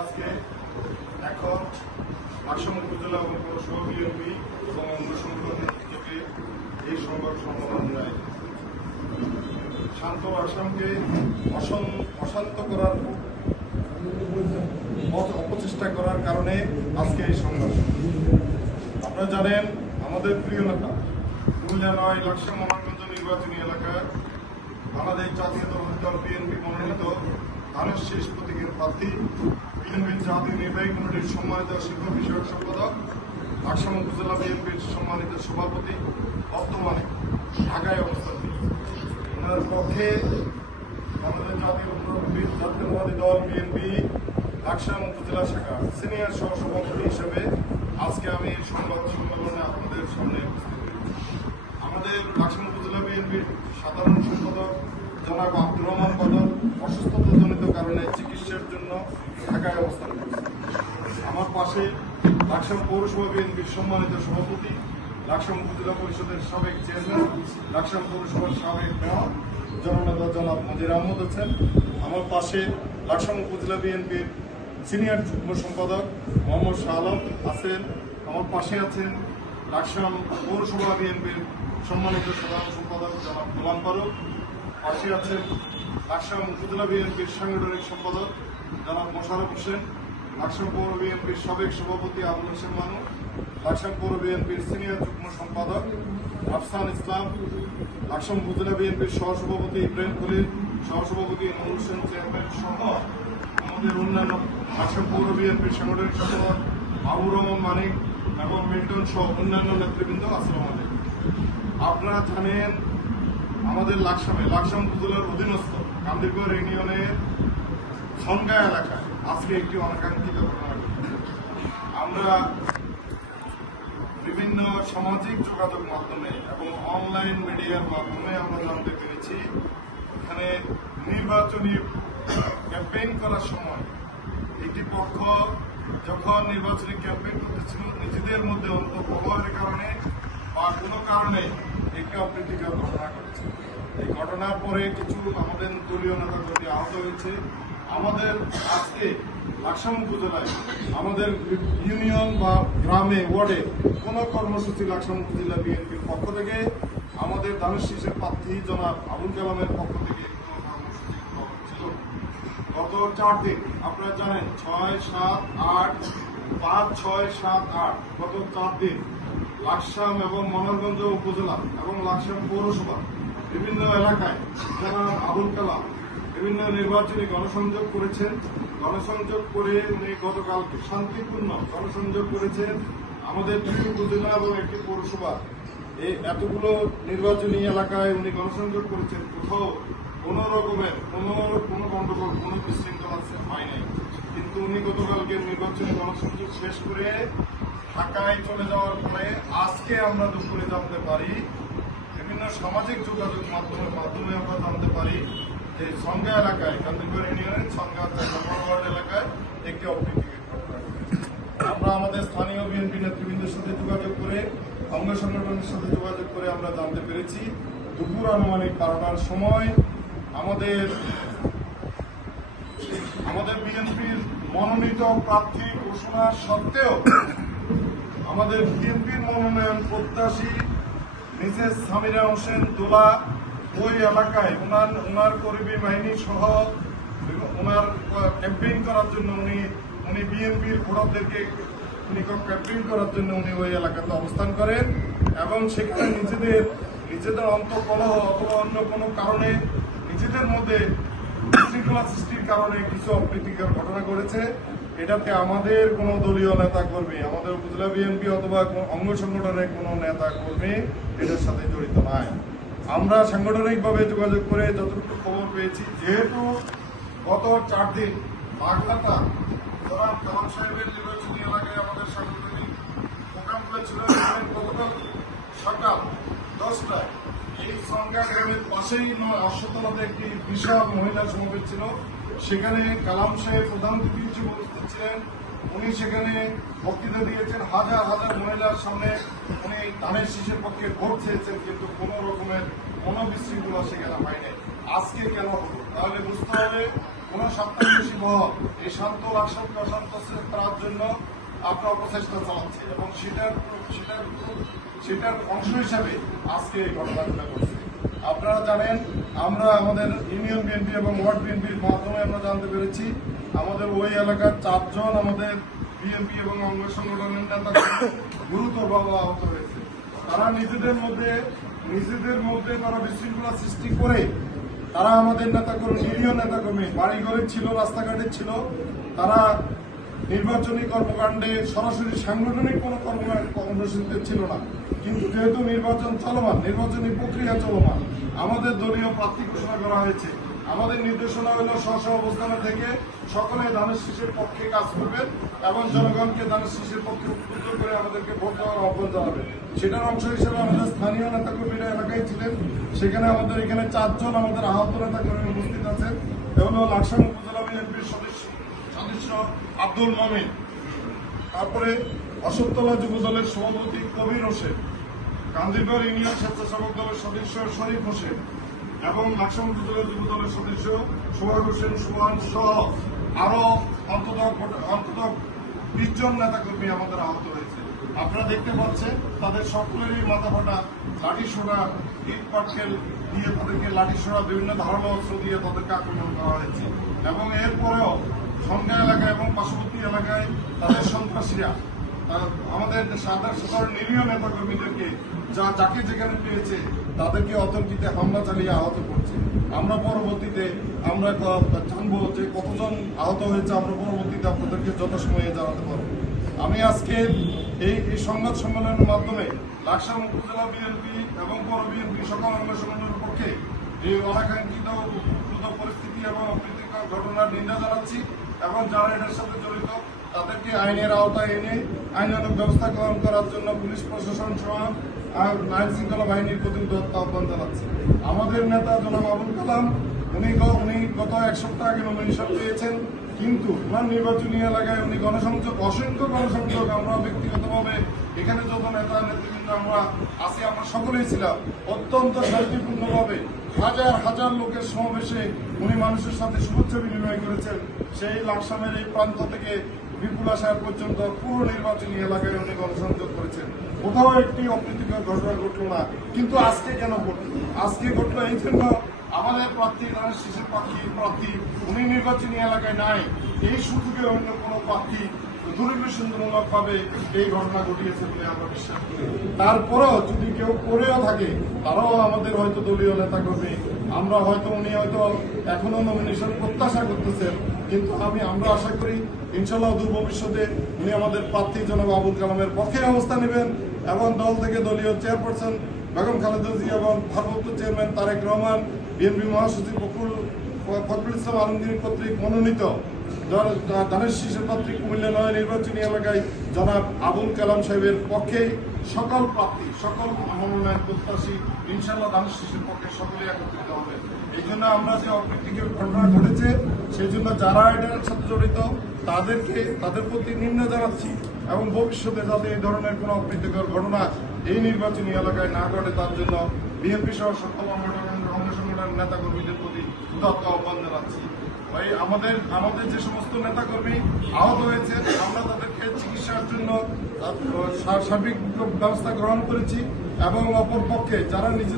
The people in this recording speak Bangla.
আজকে এখন আসাম উপজেলা এবং পৌরসভা বিএনপি এবং সংগঠন থেকে এই সংবাদ সম্মেলন যায় শান্ত আসামকে অশান্ত করার অপচেষ্টা করার কারণে আজকে এই সংবাদ আপনারা জানেন, আমাদের প্রিয় নেতা কুমিল্লা নয়, লাকসাম মনোরঞ্জ নির্বাচনী এলাকায় বাংলাদেশ জাতীয়তাবাদী দল, বিএনপি মনোনীত ধানের শেষ প্রতীকের প্রার্থী বিএনপির জাতীয় নির্বাহী কমিটির সম্মানিত শিক্ষক বিষয়ক সম্পাদক, আসাম উপজেলা বিএনপির সম্মানিত সভাপতি, বর্তমানে ঢাকায় অবস্থান। ওনার পক্ষে বাংলাদেশ জাতীয় জাতীয়তাবাদী দল বিএনপি লাকসাম উপজেলা শাখা সিনিয়র সহসভাপতি হিসেবে আজকে আমি সংবাদ সম্মেলনে আপনাদের সামনে আমাদের লাকসাম উপজেলা বিএনপির সাধারণ সম্পাদক জনাব আব্দুর রহমান বদল অসুস্থতাজনিত কারণে চিকিৎসার জন্য ঢাকায় অবস্থান করছে আমার পাশে লাকসাম পৌরসভা বিএনপির সম্মানিত সভাপতি, লাকসাম উপজেলা পরিষদের সাবেক চেয়ারম্যান, লাকসাম পৌরসভার সাবেক মেয়র, জননেতা জনাব মজির আহমদ আছেন আমার পাশে লাকসাম উপজেলা বিএনপির সিনিয়র যুগ্ম সম্পাদক মোহাম্মদ শাহ আলম আছেন। আমার পাশে আছেন লাকসাম পৌরসভা বিএনপির সম্মানিত সাধারণ সম্পাদক জনাব গোলাম ফারুক। পাশে আছেন লাকসাম উপজেলা বিএনপির সাংগঠনিক সম্পাদক জনাব মোশারফ হোসেন। লাকসাম পৌর বিএনপির সাবেক সভাপতি আবুল হোসেন মানু লাকসাম পৌর বিএনপির সিনিয়র যুগ্ম সম্পাদক আফসান ইসলাম লাকসাম উপজেলা বিএনপির সহসভাপতি ইব্রাহিম খলিল, সহসভাপতি নুর হোসেন, চেয়ারম্যান সহ আমাদের অন্যান্য লাকসাম পৌর বিএনপির সাংগঠনিক সম্পাদক আবুর রহমান মানিক এবং মিল্টন সহ অন্যান্য নেতৃবৃন্দ, আসসালাম আলাইকুম। আপনারা জানেন আমাদের লাকসামে, লাকসাম উপজেলার অধীনস্থ কান্দিরগড় ইউনিয়নের সংজ্ঞা এলাকায় আজকে একটি অনাকাঙ্ক্ষিত ঘটনা। আমরা বিভিন্ন সামাজিক যোগাযোগ মাধ্যমে এবং অনলাইন মিডিয়ার মাধ্যমে আমরা জানতে পেরেছি, এখানে নির্বাচনী ক্যাম্পেইন করার সময় একটি পক্ষ যখন নির্বাচনী ক্যাম্পেইন করতেছিল, নিজেদের মধ্যে অন্তর্ভবের কারণে বা কোনো কারণে একটি অপ্রীতিকর ঘটনা ঘটেছে এই ঘটনার পরে কিছু আমাদের দলীয় নেতা কর্মী আহত হয়েছে আমাদের আজকে লাকসাম উপজেলায় আমাদের ইউনিয়ন বা গ্রামে, ওয়ার্ডে কোনো কর্মসূচি লাকসাম উপজেলা বিএনপির পক্ষ থেকে, আমাদের ধানের শীষের প্রার্থী জনাব আবুল কালামের পক্ষ থেকে গত চার দিন, আপনারা জানেন, ছয় সাত আট, পাঁচ ছয় সাত আট, গত চার দিন লাকসাম এবং মনোরগঞ্জ উপজেলা এবং লাকসাম পৌরসভা বিভিন্ন এলাকায় যারা আবুল কালাম বিভিন্ন নির্বাচনী গণসংযোগ করেছেন। গণসংযোগ করে উনি গতকালকে শান্তিপূর্ণ গণসংযোগ করেছেন। আমাদের দুই উপজেলা এবং একটি পৌরসভা। এই এতগুলো নির্বাচনী এলাকায় উনি গণসংযোগ করেছেন। কোথাও কোনো রকমের কোনো কোনো গন্ডগোল, কোনো বিশৃঙ্খলা হয় নাই। কিন্তু উনি গতকালকে নির্বাচনী গণসংযোগ শেষ করে ঢাকায় চলে যাওয়ার পরে আজকে আমরা দুপুরে জানতে পারি, বিভিন্ন সামাজিক যোগাযোগ মাধ্যমের মাধ্যমে আমরা জানতে পারি যে সংজ্ঞা এলাকায় কান্দিগড় ইউনিয়নের সংজ্ঞা ওয়ার্ড এলাকায় একটি অপ্রীতিকর আমরা আমাদের স্থানীয় বিএনপি নেতৃবৃন্দের সাথে যোগাযোগ করে, অঙ্গ সংগঠনের সাথে যোগাযোগ করে আমরা জানতে পেরেছি, দুপুর আনুমানিক বারোটার সময় আমাদের আমাদের বিএনপির মনোনীত প্রার্থী ঘোষণা সত্ত্বেও আমাদের বিএনপির মনোনয়ন প্রত্যাশী মিসেস সামিরা হোসেন দোলা ওই এলাকায় ওনার ওনার কর্মী বাহিনী সহ ওনার ক্যাম্পেইন করার জন্য উনি উনি বিএনপির ভোটারদেরকে উনি ক্যাম্পেইন করার জন্য উনি ওই এলাকাতে অবস্থান করেন এবং সেখানে নিজেদের নিজেদের অন্তঃকলহ অথবা অন্য কোনো কারণে নিজেদের মধ্যে শৃঙ্খলা সৃষ্টির কারণে কিছু অপ্রীতিকর ঘটনা ঘটেছে। এটাতে আমাদের কোনো দলীয় নেতা কর্মী আমাদের উপজেলা বিএনপি অথবা অঙ্গ সংগঠনের কোনো নেতা কর্মী এটার সাথে জড়িত নাই আমরা সাংগঠনিকভাবে যোগাযোগ করে যতটুকু খবর পেয়েছি, যেহেতু গত চার দিন বাগলাটা জনাব কালাম সাহেবের নির্বাচনী এলাকায় আমাদের সাংগঠনিক প্রোগ্রামগুলো ছিল সেখানে গতকাল সকাল দশটায় এই সংজ্ঞা গ্রামের পাশেই অশ্বতলাতে একটি বিশাল মহিলা সমাবেশ ছিল। সেখানে কালাম সাহেব প্রধান অতিথি হিসেবে উপস্থিত ছিলেন। উনি সেখানে বক্তৃতা দিয়েছেন, হাজার হাজার মহিলার সামনে উনি ধানের শীষের পক্ষে ভোট চেয়েছেন, কিন্তু কোনো রকমের কোনো বিশৃঙ্খলা সেখানে হয়নি। আজকে কেন হলো? তাহলে বুঝতে হবে, কোন সপ্তাহবেশী মহল এই শান্ত লাকসামকে অশান্ত করার জন্য আপনার প্রচেষ্টা চালাচ্ছে এবং সেটার সেটার সেটার অংশ হিসাবে আজকে এই ঘটনাগুলো করছে আপনারা জানেন, আমরা আমাদের ইউনিয়ন বিএনপি এবং ওয়ার্ড বিএনপির মাধ্যমে আমরা জানতে পেরেছি আমাদের ওই এলাকার চারজন আমাদের বিএনপি এবং অঙ্গ সংগঠনের নেতা গুরুতরভাবে আহত হয়েছে। তারা নিজেদের মধ্যে নিজেদের মধ্যে তারা বিশৃঙ্খলা সৃষ্টি করে তারা আমাদের নেতাকর্মী, নিরীহ নেতাকর্মী বাড়ি ঘরে ছিল, রাস্তাঘাটে ছিল, তারা নির্বাচনী কর্মকাণ্ডে সরাসরি সাংগঠনিক কোনো কর্ম- কর্মসূচিতে ছিল না। কিন্তু যেহেতু নির্বাচন চলমান, নির্বাচনী প্রক্রিয়া চলমান, আমাদের দলীয় প্রার্থী ঘোষণা করা হয়েছে আমাদের নির্দেশনা হলো স্ব অবস্থানে থেকে সকলে ধানের শীষের পক্ষে কাজ করবে এবং জনগণকে ধানের শীষের পক্ষে উদ্বুদ্ধ করে আমাদেরকে ভোট দেওয়ার আহ্বান জানাবে সেটার অংশ হিসেবে আমাদের স্থানীয় নেতাকর্মীরা এলাকায় ছিলেন। সেখানে আমাদের এখানে চারজন আমাদের আহত নেতাকর্মী উপস্থিত আছেন। এ হলো লাকসাম উপজেলা বিএনপির সদস্য সদস্য আব্দুল মমিন। তারপরে অশোকতলা যুব দলের সভাপতি কবির হোসেন। কান্দিরগড় ইউনিয়ন স্বেচ্ছাসেবক দলের সদস্য শরীফ হোসেন। এবং লাকসাম উপজেলা যুব দলের সদস্য সোহাগ হোসেন সোহান সহ আরও অন্তত অন্তত বিশ জন নেতাকর্মী আমাদের আহত হয়েছে। আপনারা দেখতে পাচ্ছেন, তাদের সকলেরই মাথা ফাটা লাঠি সোনা ইট পাটকেল দিয়ে তাদেরকে লাঠি সোনা বিভিন্ন ধারালো অস্ত্র দিয়ে তাদেরকে আক্রমণ করা হয়েছে। এবং এরপরেও সংজ্ঞা এলাকায় এবং পার্শ্ববর্তী এলাকায় তাদের সন্ত্রাসীরা আমাদের সাধারণ নিরীহ নেতা কর্মীদেরকে যা যাকে যেখানে পেয়েছে তাদেরকে অতর্কিতে হামলা চালিয়ে আহত করছে। আমরা পরবর্তীতে আমরা জানব যে কতজন আহত হয়েছে, আমরা পরবর্তীতে আপনাদেরকে যথাসময়ে জানাতে পারব। আমি আজকে এই এই সংবাদ সম্মেলনের মাধ্যমে লাকসাম উপজেলা বিএনপি এবং পৌর বিএনপি সকল অঙ্গ সংগঠনের পক্ষে এই অনাকাঙ্ক্ষিত পরিস্থিতি এবং অপ্রীতিকর ঘটনার নিন্দা জানাচ্ছি এবং যারা এটার সাথে জড়িত তাদেরকে আইনের আওতায় এনে আইনানুগ ব্যবস্থা গ্রহণ করার জন্য পুলিশ প্রশাসন সহ আর আইন শৃঙ্খলা বাহিনীর প্রতি আহ্বান জানাচ্ছি। আমাদের নেতা জনাব আবুল কালাম, উনি উনি গত এক সপ্তাহ আগে নমিনেশন পেয়েছেন, কিন্তু ওনার নির্বাচনী এলাকায় উনি গণসংযোগ অসংখ্য গণসংযোগ আমরা ব্যক্তিগতভাবে এখানে যত নেতা নেতৃবৃন্দ আমরা আছি, আমরা সকলেই ছিলাম। অত্যন্ত শান্তিপূর্ণভাবে হাজার হাজার লোকের সমাবেশে উনি মানুষের সাথে শুভেচ্ছা বিনিময় করেছেন। সেই লাকসামের এই প্রান্ত থেকে বিপুল আসার পর্যন্ত পুরো নির্বাচনী এলাকায় উনি গণসংযোগ করেছেন। কোথাও একটি অপ্রীতিকর ঘটনা ঘটলো না। কিন্তু আজকে কেন ঘটলো? আজকে ঘটলো এই জন্য আমাদের প্রার্থী ধানের শিশু প্রার্থী প্রার্থী উনি নির্বাচনী এলাকায় নাই। এই সুযোগে অন্য কোনো প্রার্থী দুর্বিসন্ধমূলক ভাবে এই ঘটনা ঘটিয়েছে বলে আমরা বিশ্বাস করি। তারপরেও যদি কেউ করেও থাকে, তারাও আমাদের হয়তো দলীয় নেতা করবে আমরা হয়তো, উনি হয়তো এখনও নমিনেশন প্রত্যাশা করতেছেন। কিন্তু আমি, আমরা আশা করি ইনশাল্লাহ দূর ভবিষ্যতে উনি আমাদের প্রার্থী জনাব আবুল কালামের পক্ষে অবস্থান নেবেন এবং দল থেকে দলীয় চেয়ারপারসন বেগম খালেদা জিয়া এবং ভারপ্রাপ্ত চেয়ারম্যান তারেক রহমান, বিএনপি মহাসচিব ফখরুল ফখরুল ইসলাম আলমগীর কর্তৃক মনোনীত ধানের শিশুর পাত্রী কুমিল্লা নয় নির্বাচনী এলাকায় জনাব আবুল কালাম সাহেবের পক্ষে সকল প্রার্থী, সকল মনোনয়ন প্রত্যাশী ইনশাল্লাহ ধানের শিশুর পক্ষে সকলে একত্রিত হবে। এই জন্য আমরা যে অপ্রীতিকর ঘটনা ঘটেছে, সেই জন্য যারা এটার সাথে জড়িত, তাদেরকে, তাদের প্রতি নিম্ন জানাচ্ছি এবং ভবিষ্যতে যাতে এই ধরনের কোনো অপ্রীতিকর ঘটনা এই নির্বাচনী এলাকায় না ঘটে, তার জন্য বিএনপি সহ সকল অঙ্গ সংগঠনের নেতা কর্মীদের প্রতি উদাত্ত আহ্বান জানাচ্ছি। ভাই, আমাদের আমাদের যে সমস্ত নেতা কর্মী আহত হয়েছে, আমরা তাদেরকে চিকিৎসার জন্য সার্বিক ব্যবস্থা গ্রহণ করেছি এবং অপর পক্ষে যারা নিজে